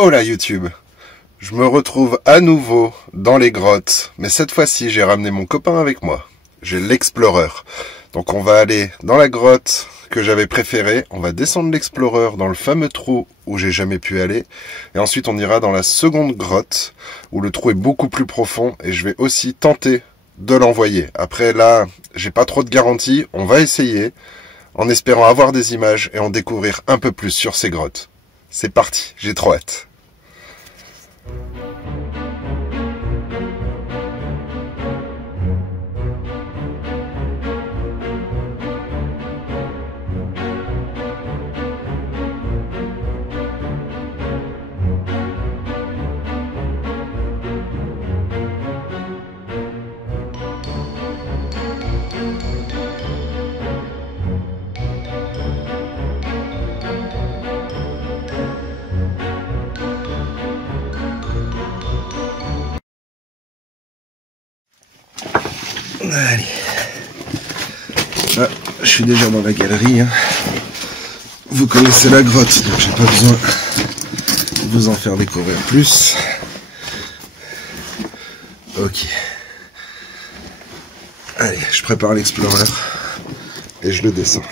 Hola YouTube, je me retrouve à nouveau dans les grottes, mais cette fois-ci j'ai ramené mon copain avec moi, j'ai l'Explorer. Donc on va aller dans la grotte que j'avais préférée, on va descendre l'Explorer dans le fameux trou où j'ai jamais pu aller, et ensuite on ira dans la seconde grotte où le trou est beaucoup plus profond et je vais aussi tenter de l'envoyer. Après là, j'ai pas trop de garantie, on va essayer en espérant avoir des images et en découvrir un peu plus sur ces grottes. C'est parti, j'ai trop hâte. Allez. Ah, je suis déjà dans la galerie. Hein. Vous connaissez la grotte, donc j'ai pas besoin de vous en faire découvrir plus. Ok. Allez, je prépare l'Explorer et je le descends.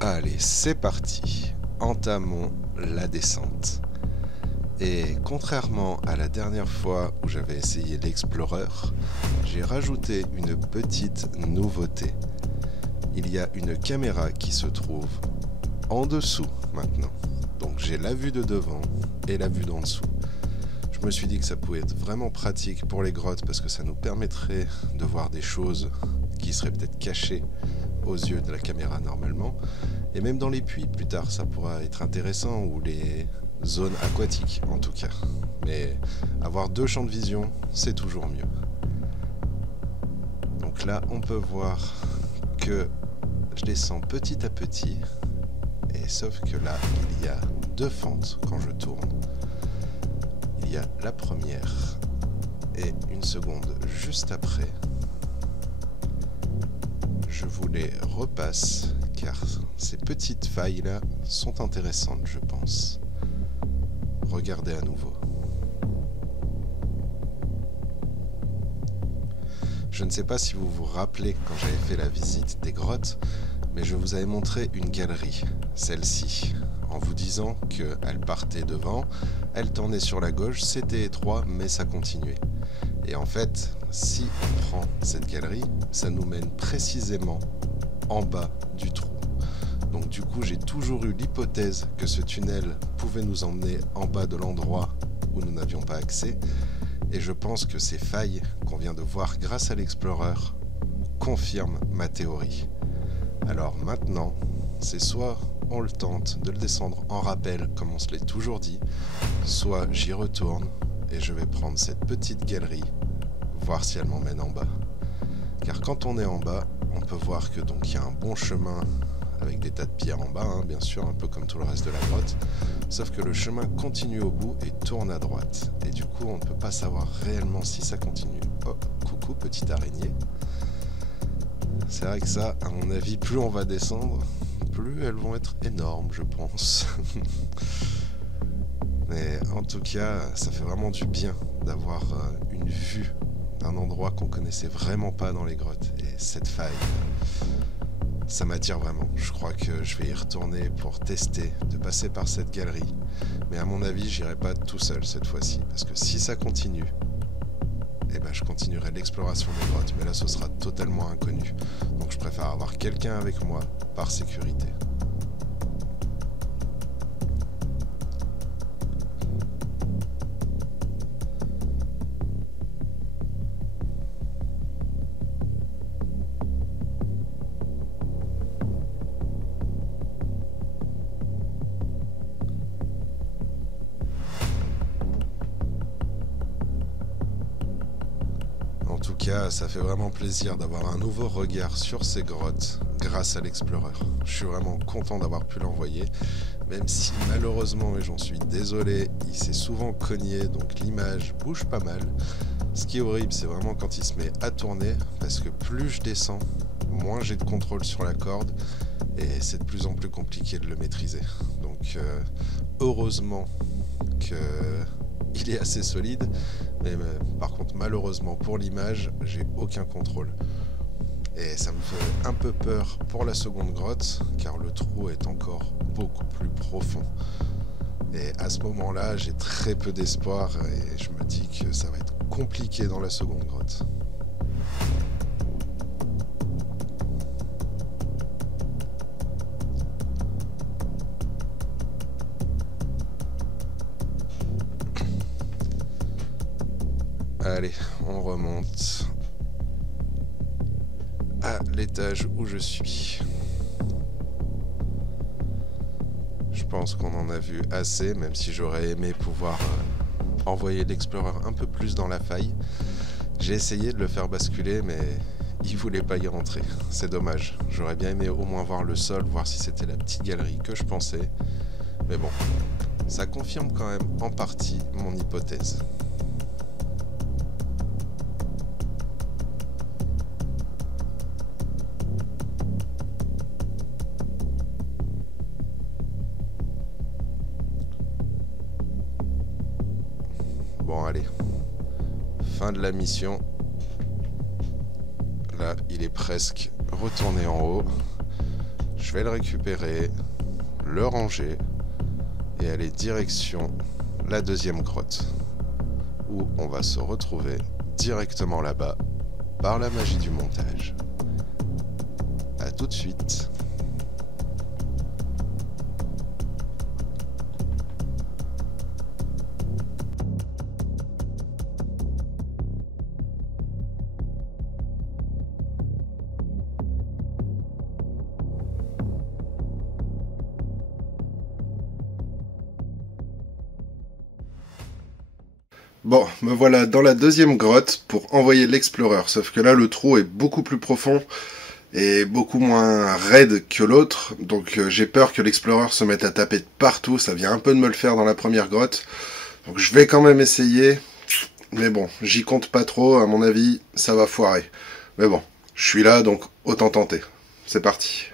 Allez, c'est parti. Entamons la descente. Et contrairement à la dernière fois où j'avais essayé l'Explorer, j'ai rajouté une petite nouveauté. Il y a une caméra qui se trouve en dessous maintenant. Donc j'ai la vue de devant et la vue d'en dessous. Je me suis dit que ça pouvait être vraiment pratique pour les grottes parce que ça nous permettrait de voir des choses qui seraient peut-être cachées aux yeux de la caméra normalement. Et même dans les puits, plus tard, ça pourra être intéressant, ou les zones aquatiques en tout cas. Mais avoir deux champs de vision, c'est toujours mieux. Donc là, on peut voir que je descends petit à petit. Et sauf que là, il y a deux fentes quand je tourne. Il y a la première et une seconde juste après. Je vous les repasse car ces petites failles là sont intéressantes, je pense. Regardez à nouveau. Je ne sais pas si vous vous rappelez quand j'avais fait la visite des grottes, mais je vous avais montré une galerie, celle-ci, en vous disant qu'elle partait devant, elle tournait sur la gauche, c'était étroit mais ça continuait. Et en fait, si on prend cette galerie, ça nous mène précisément en bas du trou. Donc du coup, j'ai toujours eu l'hypothèse que ce tunnel pouvait nous emmener en bas de l'endroit où nous n'avions pas accès. Et je pense que ces failles qu'on vient de voir grâce à l'Explorer confirment ma théorie. Alors maintenant, c'est soit on le tente de le descendre en rappel comme on se l'est toujours dit, soit j'y retourne et je vais prendre cette petite galerie, voir si elle m'emmène en bas. Car quand on est en bas, on peut voir que donc il y a un bon chemin avec des tas de pierres en bas, hein, bien sûr, un peu comme tout le reste de la grotte, sauf que le chemin continue au bout et tourne à droite. Et du coup, on ne peut pas savoir réellement si ça continue. Oh, coucou, petite araignée. C'est vrai que ça, à mon avis, plus on va descendre, plus elles vont être énormes, je pense. Mais en tout cas, ça fait vraiment du bien d'avoir une vue d'un endroit qu'on connaissait vraiment pas dans les grottes. Et cette faille, ça m'attire vraiment. Je crois que je vais y retourner pour tester de passer par cette galerie. Mais à mon avis, j'irai pas tout seul cette fois-ci. Parce que si ça continue, eh ben, je continuerai l'exploration des grottes. Mais là, ce sera totalement inconnu. Donc je préfère avoir quelqu'un avec moi par sécurité. En tout cas, ça fait vraiment plaisir d'avoir un nouveau regard sur ces grottes grâce à l'Explorer. Je suis vraiment content d'avoir pu l'envoyer. Même si malheureusement, et j'en suis désolé, il s'est souvent cogné, donc l'image bouge pas mal. Ce qui est horrible, c'est vraiment quand il se met à tourner, parce que plus je descends, moins j'ai de contrôle sur la corde, et c'est de plus en plus compliqué de le maîtriser. Donc heureusement qu'il est assez solide, mais par contre malheureusement pour l'image, j'ai aucun contrôle. Et ça me fait un peu peur pour la seconde grotte, car le trou est encore beaucoup plus profond. Et à ce moment-là, j'ai très peu d'espoir et je me dis que ça va être compliqué dans la seconde grotte. Allez, on remonte à l'étage où je suis. Je pense qu'on en a vu assez, même si j'aurais aimé pouvoir envoyer l'Explorer un peu plus dans la faille. J'ai essayé de le faire basculer, mais il voulait pas y rentrer. C'est dommage. J'aurais bien aimé au moins voir le sol, voir si c'était la petite galerie que je pensais. Mais bon, ça confirme quand même en partie mon hypothèse. Bon, allez. Fin de la mission. Là, il est presque retourné en haut. Je vais le récupérer, le ranger et aller direction la deuxième grotte, où on va se retrouver directement là-bas par la magie du montage. A tout de suite. Bon, me voilà dans la deuxième grotte pour envoyer l'Explorer, sauf que là le trou est beaucoup plus profond et beaucoup moins raide que l'autre, donc j'ai peur que l'Explorer se mette à taper de partout, ça vient un peu de me le faire dans la première grotte, donc je vais quand même essayer, mais bon, j'y compte pas trop, à mon avis ça va foirer. Mais bon, je suis là donc autant tenter. C'est parti.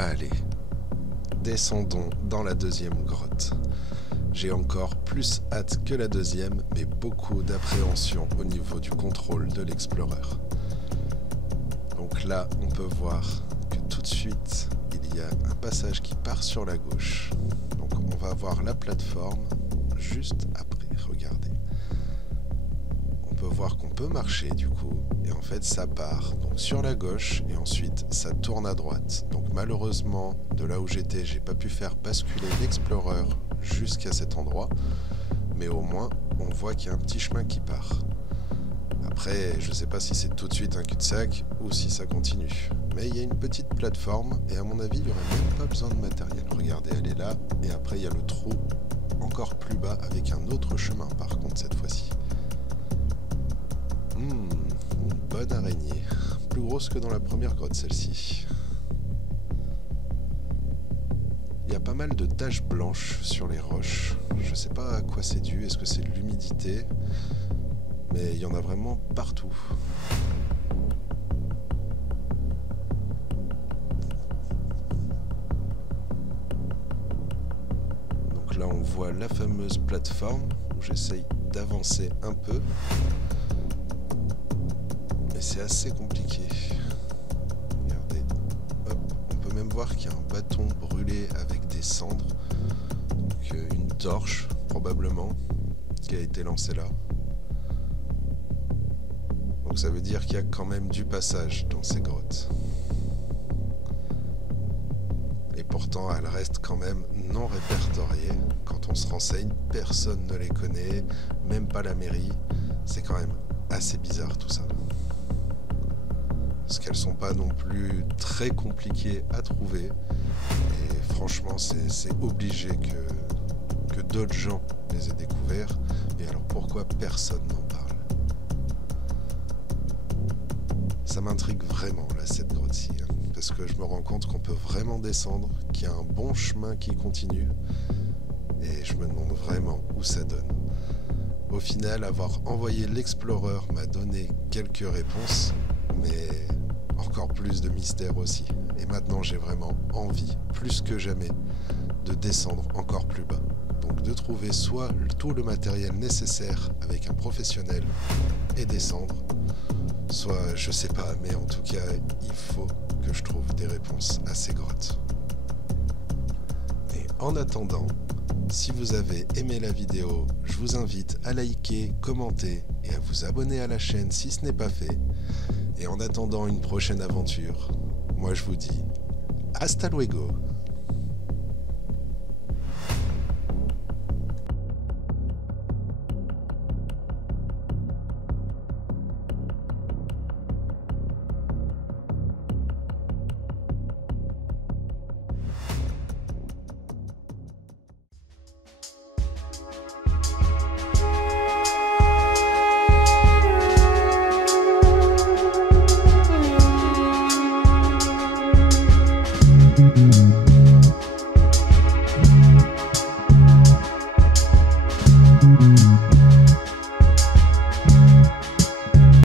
Allez, descendons dans la deuxième grotte. J'ai encore plus hâte que la deuxième, mais beaucoup d'appréhension au niveau du contrôle de l'Explorer. Donc là, on peut voir que tout de suite, il y a un passage qui part sur la gauche. Donc on va voir la plateforme juste après, regardez. On peut voir qu'on peut marcher du coup, et en fait ça part donc sur la gauche et ensuite ça tourne à droite. Donc malheureusement, de là où j'étais, j'ai pas pu faire basculer l'Explorer jusqu'à cet endroit, mais au moins on voit qu'il y a un petit chemin qui part. Après, je sais pas si c'est tout de suite un cul-de-sac ou si ça continue, mais il y a une petite plateforme et à mon avis il n'y aurait même pas besoin de matériel. Regardez, elle est là et après il y a le trou encore plus bas avec un autre chemin par contre cette fois-ci. Une bonne araignée, plus grosse que dans la première grotte celle-ci. Il y a pas mal de taches blanches sur les roches. Je sais pas à quoi c'est dû, est-ce que c'est de l'humidité? Mais il y en a vraiment partout. Donc là on voit la fameuse plateforme où j'essaye d'avancer un peu. Mais c'est assez compliqué. Regardez, hop, on peut même voir qu'il y a un bâton brûlé avec des cendres. Donc une torche, probablement, qui a été lancée là. Donc ça veut dire qu'il y a quand même du passage dans ces grottes. Et pourtant, elles restent quand même non répertoriées. Quand on se renseigne, personne ne les connaît, même pas la mairie. C'est quand même assez bizarre tout ça. parce qu'elles sont pas non plus très compliquées à trouver. Et franchement, c'est obligé que d'autres gens les aient découverts. Et alors pourquoi personne n'en parle? Ça m'intrigue vraiment là, cette grotte-ci, hein, parce que je me rends compte qu'on peut vraiment descendre, qu'il y a un bon chemin qui continue, et je me demande vraiment où ça donne. Au final, avoir envoyé l'Explorer m'a donné quelques réponses, mais encore plus de mystères aussi. Et maintenant, j'ai vraiment envie, plus que jamais, de descendre encore plus bas. Donc de trouver soit tout le matériel nécessaire avec un professionnel et descendre, soit je sais pas, mais en tout cas il faut que je trouve des réponses à ces grottes. Mais en attendant, si vous avez aimé la vidéo, je vous invite à liker, commenter et à vous abonner à la chaîne si ce n'est pas fait. Et en attendant une prochaine aventure, moi je vous dis hasta luego. Thank you.